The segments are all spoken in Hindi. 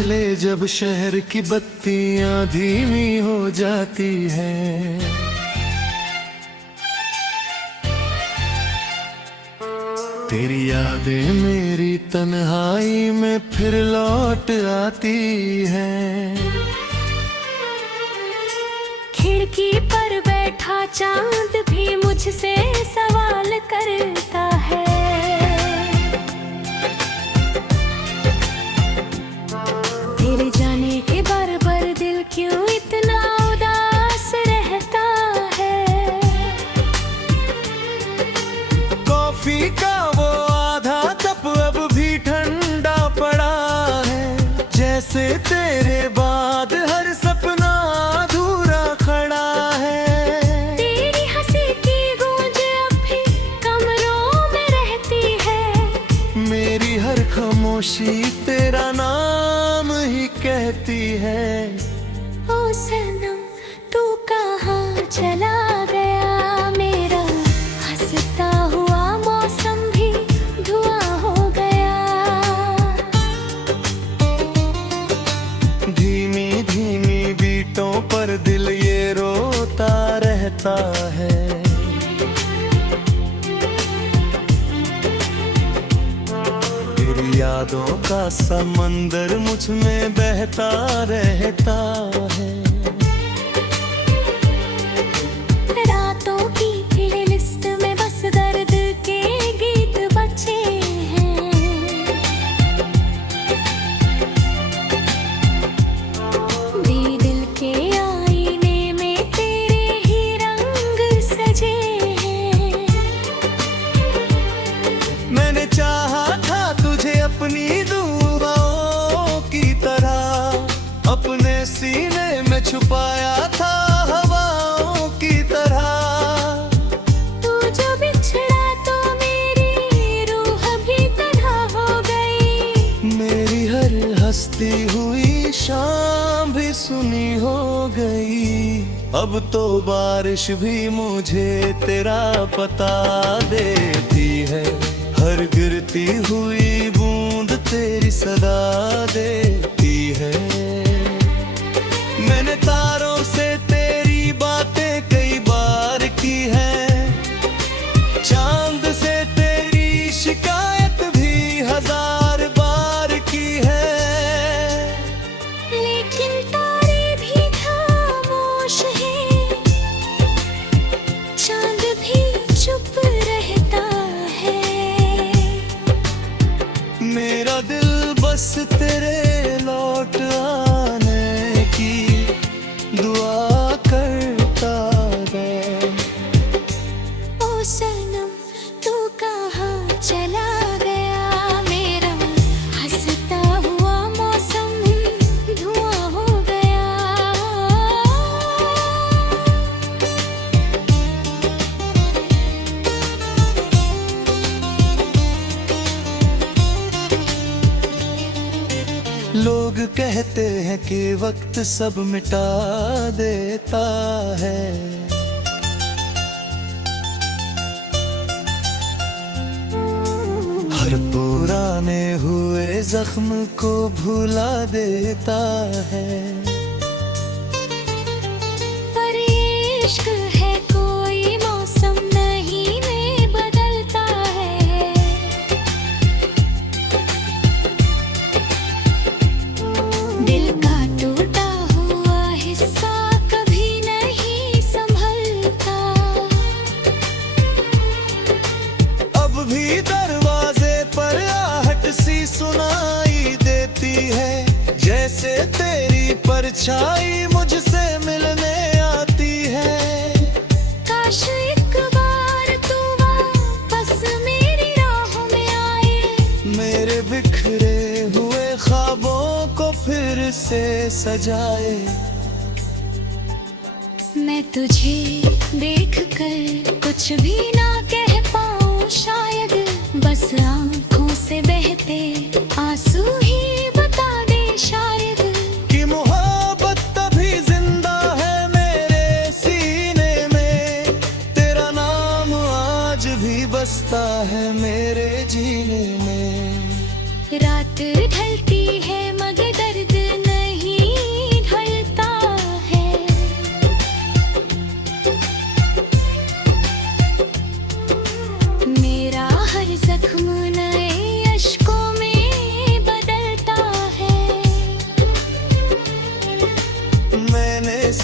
भले जब शहर की बत्तियां धीमी हो जाती हैं, तेरी यादें मेरी तन्हाई में फिर लौट आती हैं। खिड़की पर बैठा चांद भी मुझसे सवाल करता है, तेरे जाने के बार-बार दिल क्यों इतना उदास रहता है। कॉफी का वो आधा कप अब भी ठंडा पड़ा है, जैसे तेरे बाद हर सपना अधूरा खड़ा है। तेरी हंसी की गूंज अब भी कमरों में रहती है, मेरी हर खामोशी तेरा नाम ही कहती है। ओ सनम तू कहाँ चला गया, मेरा हंसता हुआ मौसम भी धुआं हो गया। धीमी धीमी बीटों पर दिल ये रोता रहता है। तेरी यादों का समंदर मुझ में बहता रहता है। रातों की प्लेलिस्ट में बस दर्द के गीत बचे हैं, दिल के आईने में तेरे ही रंग सजे हैं। मैंने चाहा था तुझे अपनी दुआओं की तरह, अपने सीने में छुपाया था हवाओं की तरह। तू जो बिछड़ा तो मेरी रूह भी तन्हा हो गई, मेरी हर हंसती हुई शाम भी सुनी हो गई। अब तो बारिश भी मुझे तेरा पता देती है, हर गिरती हुई बूंद तेरी सदा देती है। मैंने तारों से तेरी बातें कई बार की है, चांद से तेरी शिकायत भी 1000 बार की है। लेकिन तारे भी खामोश हैं, चांद भी चुप रहता है। मेरा दिल बस तेरे लौट आने की दुआ करता है। ओ सनम तू कहाँ चला गया, मेरा हंसता हुआ मौसम धुआं हो गया। लोग कहते हैं कि वक्त सब मिटा देता है, हर पुराने हुए जख्म को भुला देता है। पर इश्क है कोई मौसम नहीं में बदलता है, दिल का टूटा हुआ हिस्सा कभी नहीं संभलता। अब भी दरवाजे पर आहट सी सुनाई देती है, जैसे तेरी परछाई मुझसे मिलने आती है। काश एक बार तू वापस मेरी राहों में आए, मेरे बिखरे हुए ख्वाबों को फिर से सजाए। मैं तुझे देखकर कुछ भी ना कह पाऊं शायद, बस आँखों से बहते आंसू ही बता दे शायद। कि मोहब्बत तभी जिंदा है मेरे सीने में, तेरा नाम आज भी बसता है मेरे जीने में। रात ढलती है मगर दर्द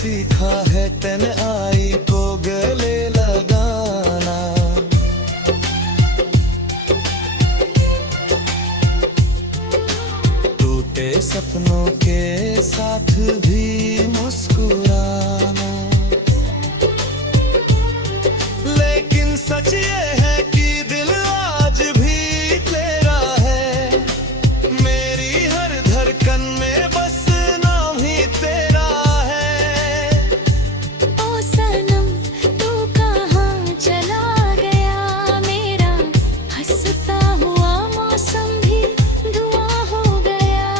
सीखा है तेन आई को गले लगाना। टूटे सपनों के साथ भी मुस्कुराना। लेकिन सच ये है कि दिल आज भी तेरा है। मेरी हर धड़कन में बस नाम ही तेरा है। ओ सनम तू कहाँ चला गया, मेरा हंसता हुआ मौसम भी धुआं हो गया।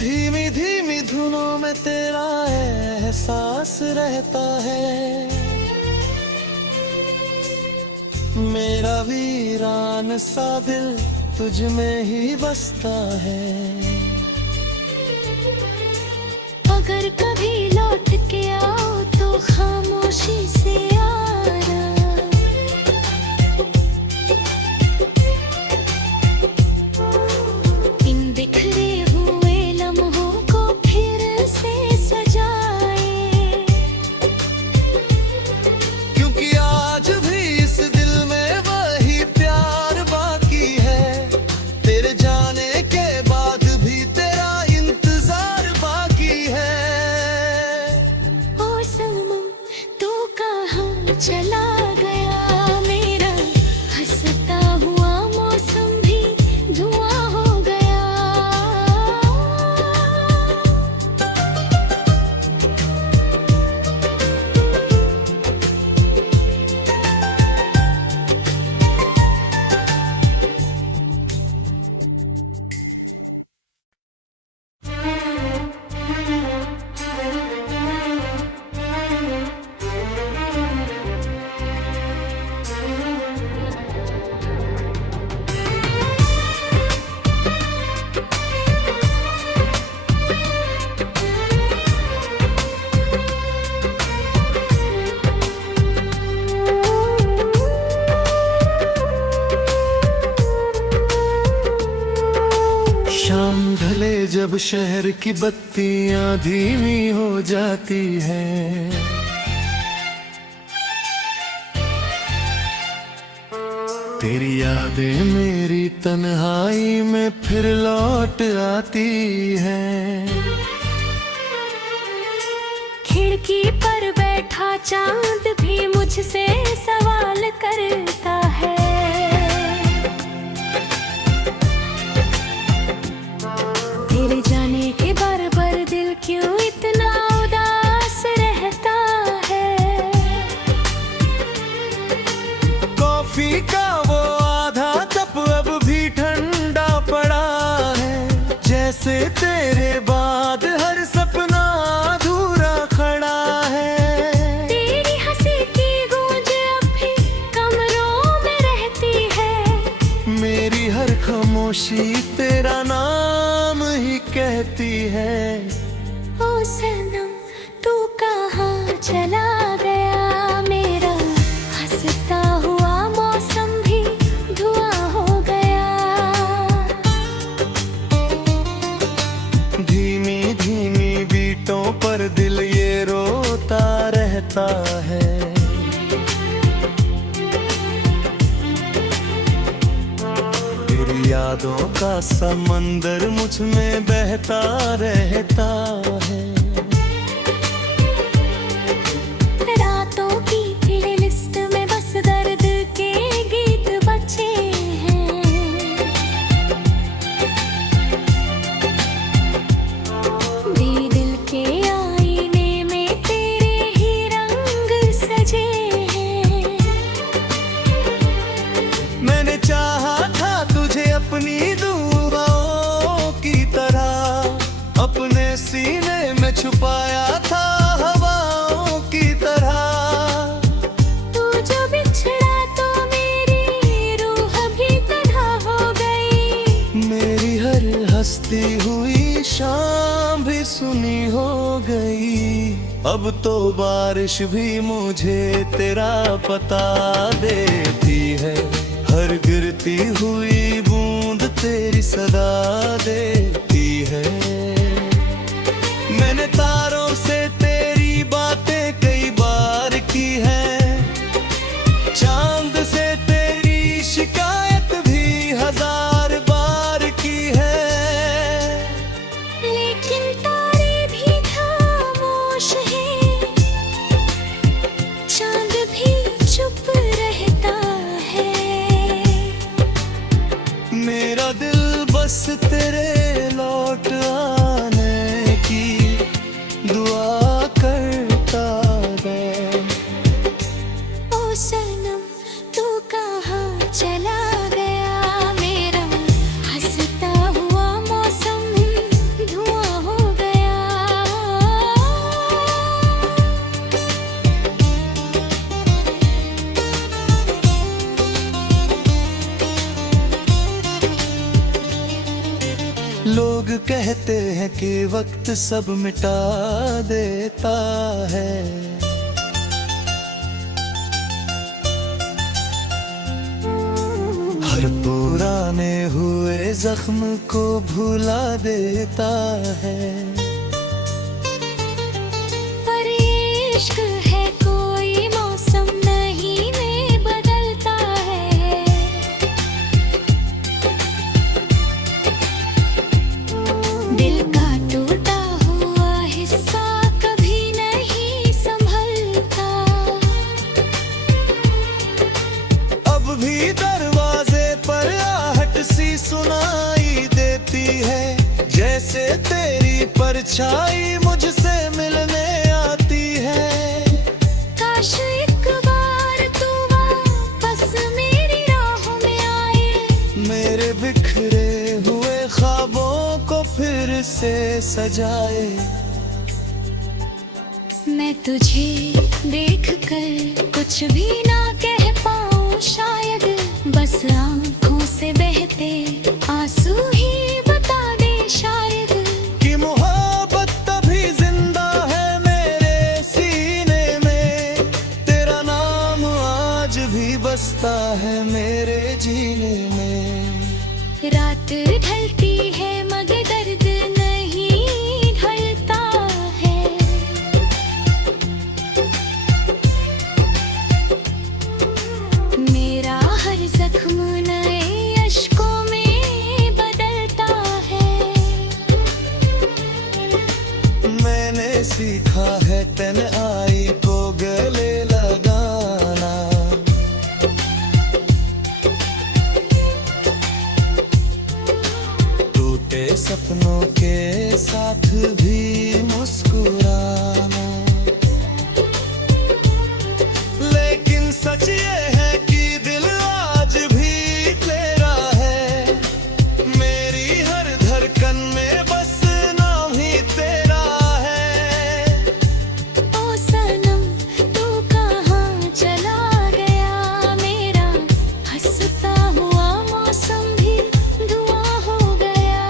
धीमी धीमी धुनों में तेरा एहसास रहता है। मेरा वीरान सा दिल तुझ में ही बसता है। अगर कभी लौट के आओ तो खामोशी से आना। इन बिखरे हुए लम्हों को फिर से सजाए। क्योंकि आज भी इस दिल में वही प्यार बाकी है। तेरे जाने के बाद भी तेरा इंतजार बाकी है। ओ सनम तू कहाँ चला गया, मेरा हंसता हुआ मौसम भी धुआं हो गया। शाम ढले जब शहर की बत्तियां धीमी हो जाती हैं। तेरी यादें मेरी तन्हाई में फिर लौट आती हैं। खिड़की पर बैठा चांद भी मुझसे सवाल करता है। तेरे जाने के बार-बार दिल क्यों इतना उदास रहता है। कॉफी का वो आधा कप अब भी ठंडा पड़ा है। जैसे तेरे बाद हर सपना अधूरा खड़ा है। तेरी हंसी की गूंज अब भी कमरों में रहती है। मेरी हर खामोशी तेरा नाम ही कहती है। ओ सनम तू कहाँ चला गया, मेरा हंसता हुआ मौसम भी धुआं हो गया। धीमी धीमी बीटों पर दिल ये रोता रहता है। तेरी यादों का समंदर मुझ में बहता रहता है। रातों की प्लेलिस्ट में बस दर्द के गीत बचे हैं। दिल के आईने में तेरे ही रंग सजे हैं। मैंने चाहा था तुझे अपनी दुआओं की तरह, अपने सीने में छुपाया था हवाओं की तरह। तू जो बिछड़ा तो मेरी रूह भी तन्हा हो गई। मेरी हर हंसती हुई शाम भी सुनी हो गई। अब अब तो बारिश भी मुझे तेरा पता देती है। हर गिरती हुई बूंद तेरी सदा देती है। मैंने तारों से तेरी बातें कई बार की है, चांद से तेरी शिकायत भी 1000 बार की है। लेकिन तारे भी खामोश हैं, चांद भी चुप रहता है। मेरा दिल बस तेरे लौट आने की दुआ करता है। ओ सनम तू कहाँ चला गया, मेरा हंसता हुआ मौसम धुआं हो गया। लोग कहते हैं कि वक्त सब मिटा देता है, हर पुराने हुए जख्म को भुला देता है। पर इश्क है कोई मौसम नहीं में बदलता है। दिल का टूटा हुआ हिस्सा कभी नहीं संभलता। अब भी दरवाजे पर आहट सी सुनाई देती है, जैसे तेरी परछाई मुझसे मिलने आती है। काश एक बार तू वापस मेरी राहों में आए, मेरे बिखरे हुए ख्वाबों को फिर से सजाए। मैं तुझे देख कर कुछ भी ना कह पाऊं शायद, बस आँखों से बहते आंसू ही बता दे शायद। कि मोहब्बत तभी जिंदा है मेरे सीने में, तेरा नाम आज भी बसता है मेरे जीने में। रात ढलती है मगर दर्द नहीं ढलता है। मेरा हर जख्म नए अश्कों में बदलता है। मैंने सीखा है तन्हाई को गले लगाना, टूटे सपनों के साथ भी मुस्कुराना। लेकिन सच ये है कि दिल आज भी तेरा है, मेरी हर धड़कन में बस नाम ही तेरा है। ओ सनम तू कहाँ चला गया, मेरा हंसता हुआ मौसम भी धुआं हो गया।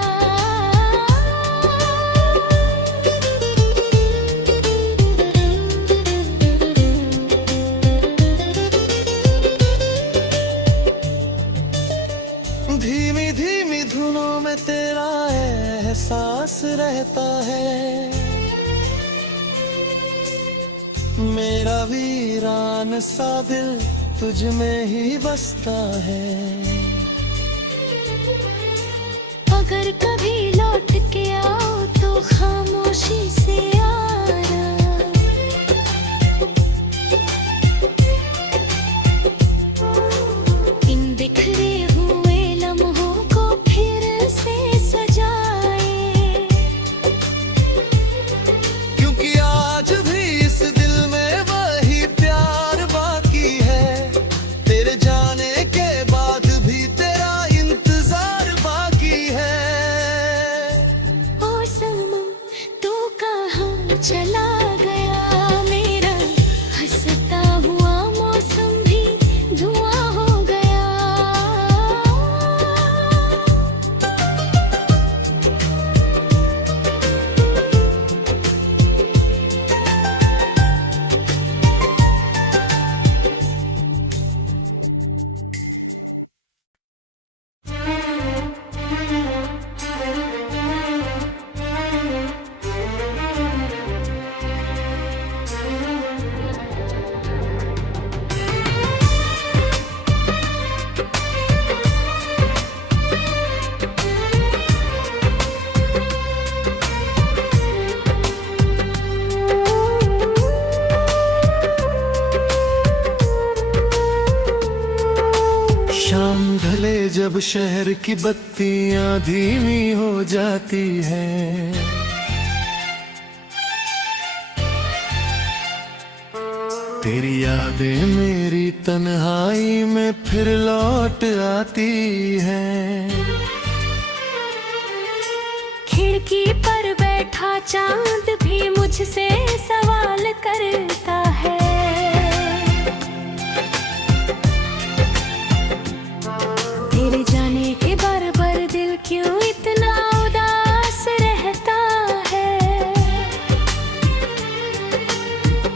धीमी धीमी धुनों में तेरा एहसास रहता है, मेरा वीरान सा दिल तुझ में ही बसता है। अगर कभी लौट के आओ तो खामोशी से आना। इन बिखरे हुए लम्हों को फिर से सजाए, क्योंकि आज भी इस दिल में वही प्यार बाकी है, तेरे जाने के बाद भी तेरा इंतजार बाकी है। ओ सनम तू कहाँ चला जब शहर की बत्तियां धीमी हो जाती हैं, तेरी यादें मेरी तन्हाई में फिर लौट आती हैं। खिड़की पर बैठा चांद भी मुझसे सवाल करता है, तेरे जाने के बार-बार दिल क्यों इतना उदास रहता है।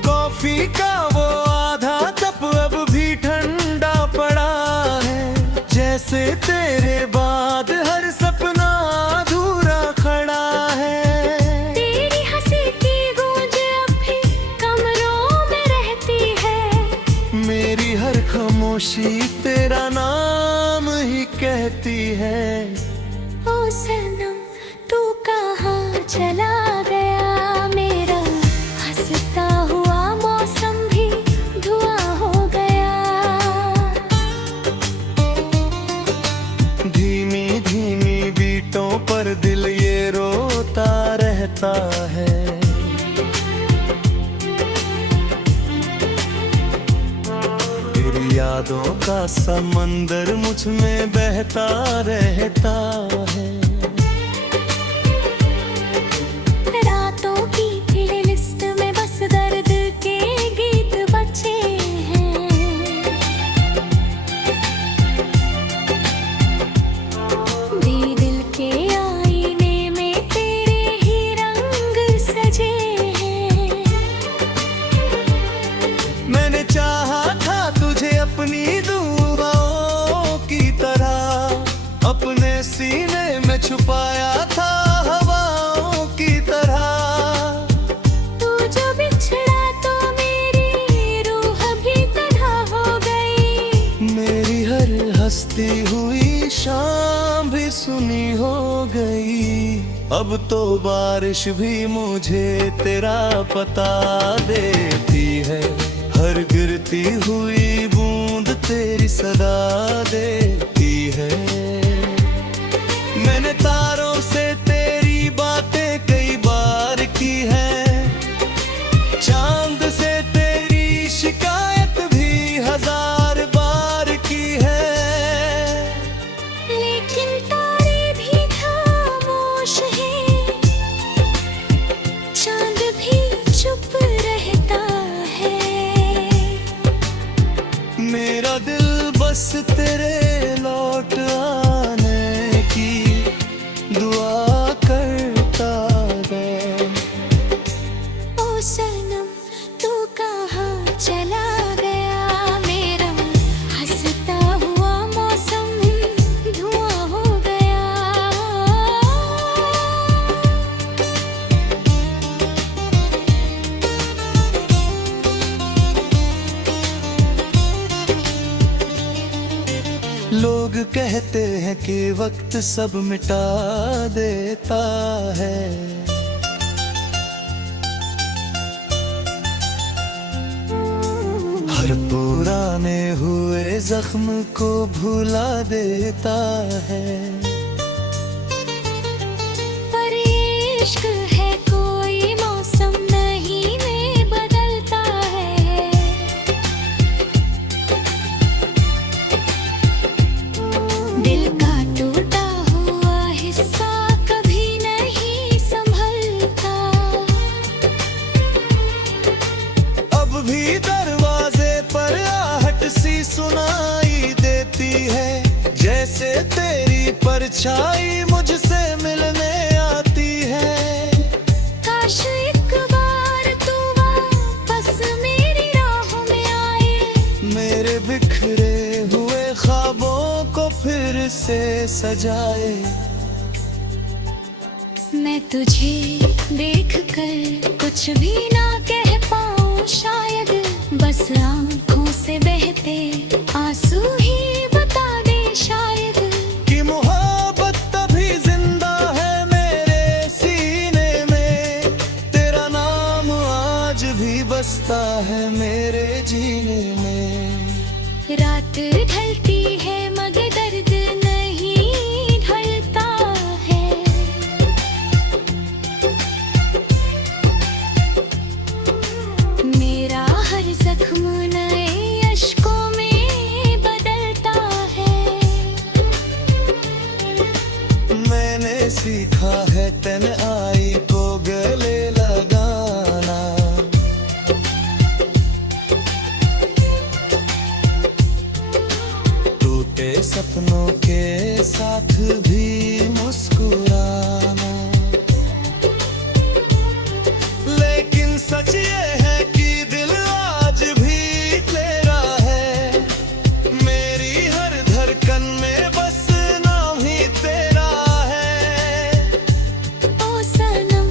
कॉफी का वो आधा कप अब भी ठंडा पड़ा है, जैसे तेरे बाद हर सपना अधूरा खड़ा है। तेरी हंसी की गूंज अब भी कमरों में रहती है, मेरी हर खामोशी तेरा नाम ही कहती है। ओ सनम तू कहाँ चला गया, मेरा हंसता हुआ मौसम भी धुआं हो गया। धीमी धीमी बीटों पर दिल ये रोता रहता है। तेरी यादों का समंदर मुझ में बहता रहता है। रातों की प्लेलिस्ट में बस दर्द के गीत बचे हैं, दिल के आईने में तेरे ही रंग सजे हैं। मैंने चाहा था तुझे अपनी दुआओं की तरह, अपने सीने में छुपाया था हवाओं की तरह। तू जो बिछड़ा तो मेरी रूह भी तन्हा हो गई, मेरी हर हंसती हुई शाम भी सुनी हो गई। अब तो बारिश भी मुझे तेरा पता देती है, हर गिरती हुई बूंद तेरी सदा देती है। मैंने तारों से तेरी बातें कई बार की है, चांद से तेरी शिकायत भी 1000 बार की है। लेकिन तारे भी खामोश हैं, चांद भी चुप रहता है। मेरा दिल बस तेरे लौट आने की दुआ करता है। ओ सनम तू कहाँ चला गया, मेरा हंसता हुआ मौसम धुआं हो गया। लोग कहते हैं कि वक्त सब मिटा देता है, हर पुराने हुए जख्म को भुला देता है। पर इश्क है कोई मौसम नहीं में बदलता है, दिल का टूटा हुआ हिस्सा कभी नहीं संभलता। अब भी दरवाजे पर आहट सी सुनाई देती है, जैसे तेरी परछाई मुझसे मिलने आती है। काश एक बार तू वापस मेरी राहों में आए, मेरे बिखरे हुए ख्वाबों को फिर से सजाए। मैं तुझे देख कर कुछ भी ना कह पाऊँ शायद, बस आँखों से बहते आंसू ही बता दे शायद, कि मोहब्बत तभी जिंदा है मेरे सीने में, तेरा नाम आज भी बसता है मेरे जीने में। रात ढलती है मगर दर्द नहीं सपनों के साथ भी मुस्कुराना। लेकिन सच ये है कि दिल आज भी तेरा है, मेरी हर धड़कन में बस नाम ही तेरा है। ओ सनम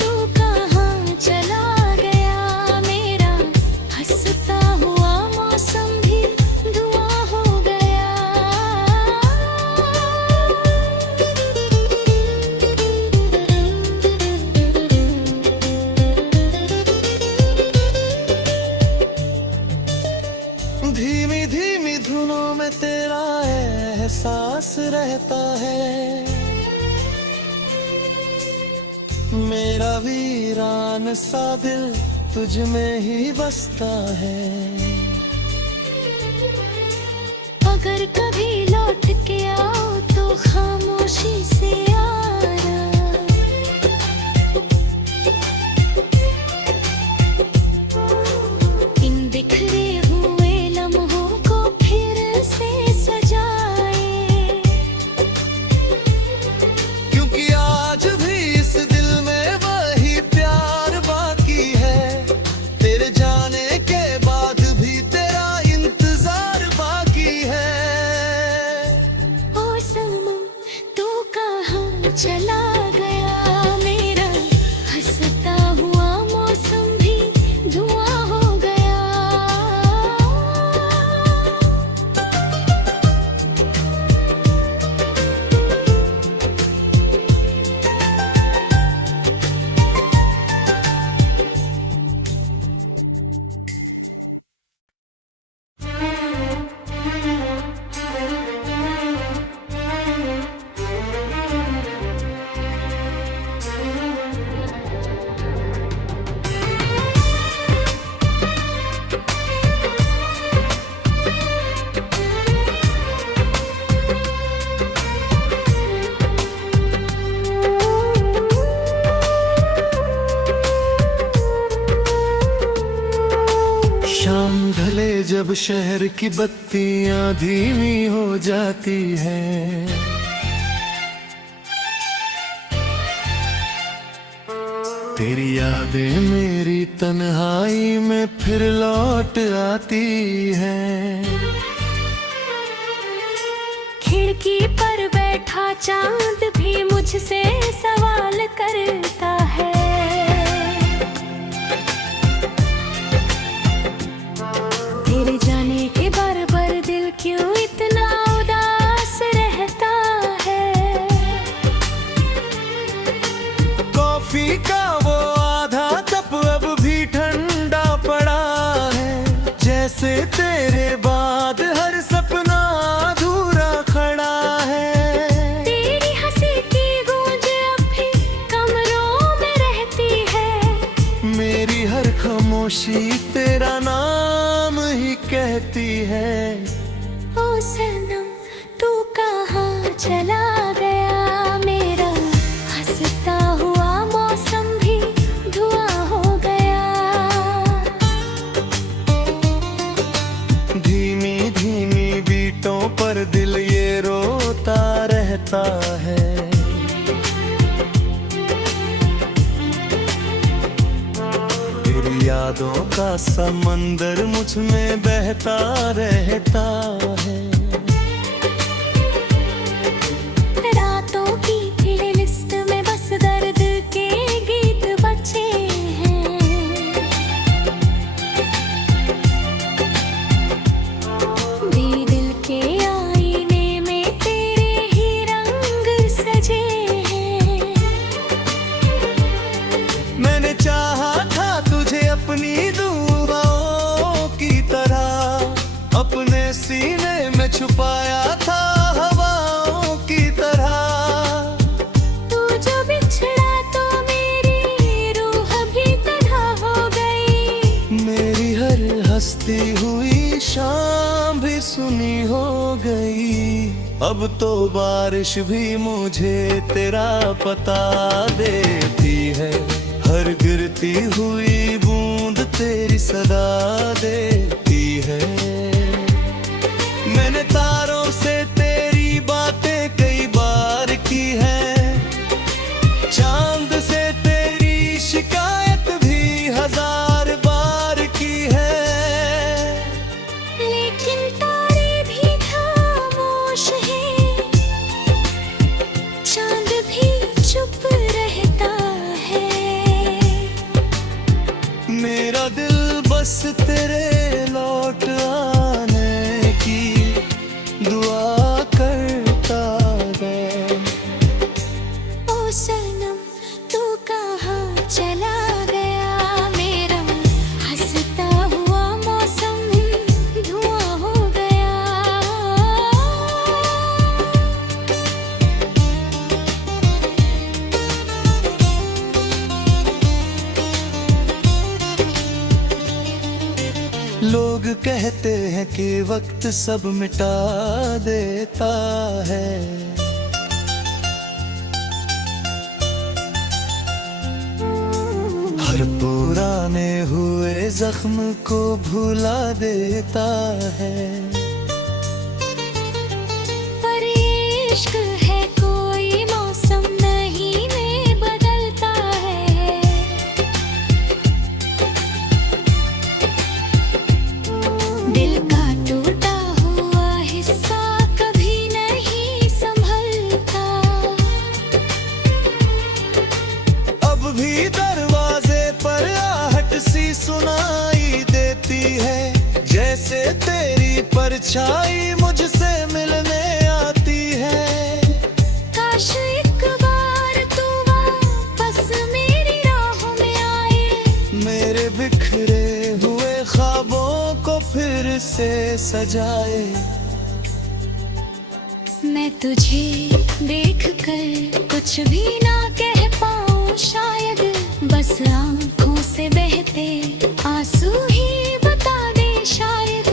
तू कहाँ चला गया, मेरा हंसता हुआ मौसम भी धुआं हो गया। धीमी धीमी धुनों में तेरा एहसास रहता है, मेरा वीरान सा दिल तुझ में ही बसता है। अगर कभी लौट के आओ तो खामोशी से आना, इन बिखरे हुए लम्हों को फिर से सजाए। क्योंकि आज भी इस दिल में वही प्यार बाकी है, तेरे जाने के बाद भी तेरा इंतजार बाकी है। ओ सनम तू कहाँ चला गया, मेरा हंसता हुआ मौसम भी धुआं हो गया। शाम ढले जब शहर की बत्तियां धीमी हो जाती हैं, तेरी यादें मेरी तन्हाई में फिर लौट आती हैं। खिड़की पर बैठा चांद भी मुझसे सवाल करता है, तेरे जाने के बार-बार दिल क्यों इतना उदास रहता है। कॉफी का वो आधा कप अब भी ठंडा पड़ा है, जैसे तेरे बाद हर सपना अधूरा खड़ा है। तेरी हंसी की गूंज अब भी कमरों में रहती है, मेरी हर खामोशी तेरा नाम ही कहती है। ओ सनम तू कहाँ चला गया, मेरा हंसता हुआ मौसम भी धुआं हो गया। धीमी धीमी बीटों पर दिल ये रोता रहता है, तेरी यादों का समंदर मुझ में बहता रहता है। रातों की प्लेलिस्ट में बस दर्द के गीत बचे हैं, मेरे दिल के आईने में तेरे ही रंग सजे हैं। मैंने चाहा था तुझे अपनी दुआओं की तरह, अपने सीने में छुपाया था हवाओं की तरह। तू जो बिछड़ा तो मेरी रूह भी तन्हा हो गई, मेरी हर हंसती हुई शाम भी सुनी हो गई। अब तो बारिश भी मुझे तेरा पता देती है, हर गिरती हुई बूंद तेरी सदा देती है। मैंने तारों से दिल बस तेरे लौट आने की दुआ करता है। ओ सनम तू कहाँ चला गया, मेरा हंसता हुआ मौसम धुआं हो गया। लोग कहते हैं कि वक्त सब मिटा देता है, हर पुराने हुए जख्म को भुला देता है। पर ये इश्क है कोई मौसम नहीं में बदलता है। दिल का टूटा हुआ हिस्सा कभी नहीं संभलता। अब भी दरवाजे पर आहट सी सुनाई देती है, जैसे तेरी परछाई मुझसे मिलने आती है। काश एक बार तू वापस मेरी राहों में आए, मेरे बिखरे हुए ख्वाबों को फिर से सजाए। मैं तुझे देख कर कुछ भी ना कह पाऊं शायद, बस आँखों से बहते आंसू ही बता दे शायद।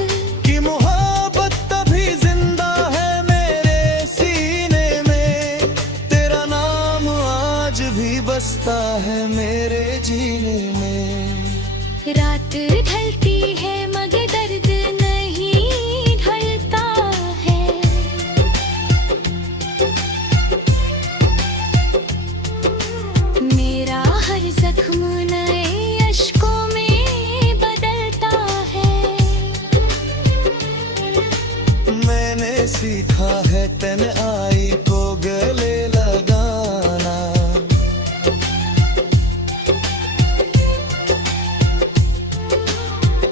कि मोहब्बत तभी जिंदा है मेरे सीने में, तेरा नाम आज भी बसता है मेरे जीने में। रात ढलती है मगर दर्द नहीं ढलता है। मेरा हर जख्म नए अश्कों में बदलता है। मैंने सीखा है तन्हाई को गले लगाना,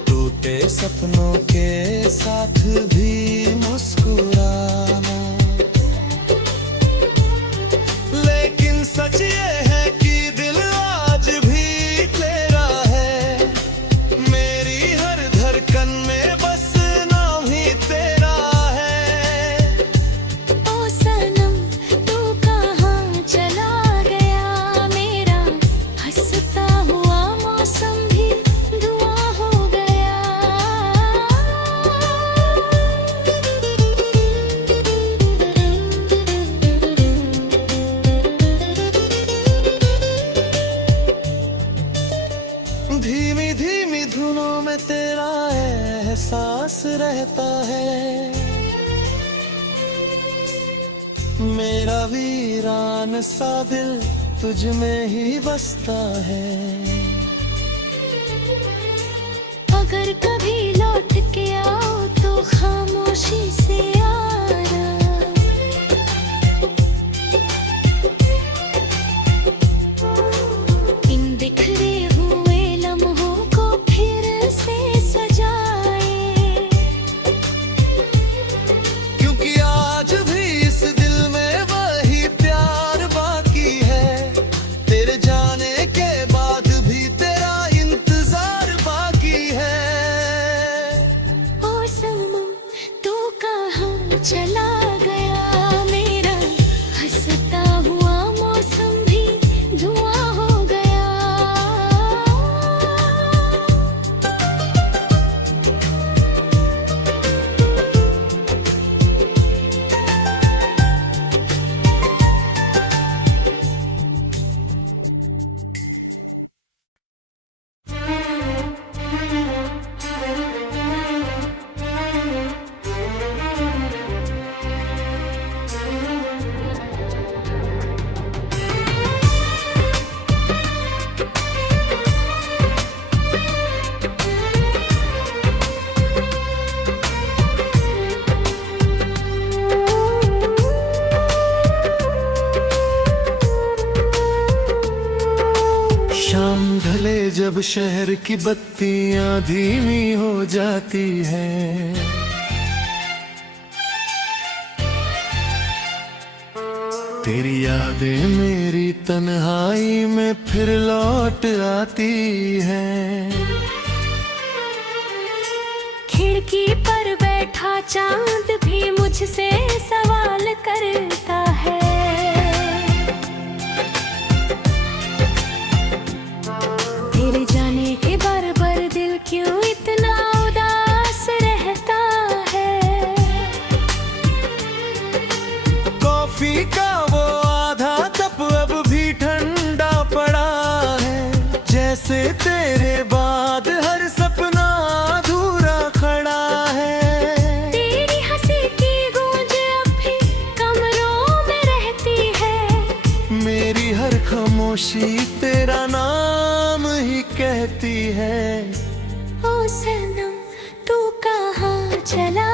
टूटे सपनों के साथ भी मुस्कुराना। लेकिन सच ये है कि दिल आज भी तेरा है, मेरी हर धड़कन में बस नाम ही तेरा है। ओ सनम तू कहाँ चला गया, मेरा हंसता हुआ मौसम भी धुआं हो गया। धीमी धीमी धुनों में तेरा एहसास रहता है, मेरा वीरान सा दिल तुझ में ही बसता है। अगर कभी लौट के आओ तो खामोशी से आना। इन बिखरे हुए लम्हों को फिर से सजाए, क्योंकि आज भी इस दिल में वही प्यार बाकी है, तेरे जाने के बाद भी तेरा इंतजार बाकी है। जब शहर की बत्तियां धीमी हो जाती हैं, तेरी यादें मेरी तन्हाई में फिर लौट आती हैं। खिड़की पर बैठा चांद भी मुझसे सवाल करता है, तेरे जाने के बार-बार दिल क्यों इतना उदास रहता है। कॉफी का वो आधा कप अब भी ठंडा पड़ा है, जैसे तेरे बाद हर सपना अधूरा खड़ा है। तेरी हंसी की गूंज अब भी कमरों में रहती है, मेरी हर खामोशी तेरा नाम ही कहती है। ओ सनम तू कहाँ चला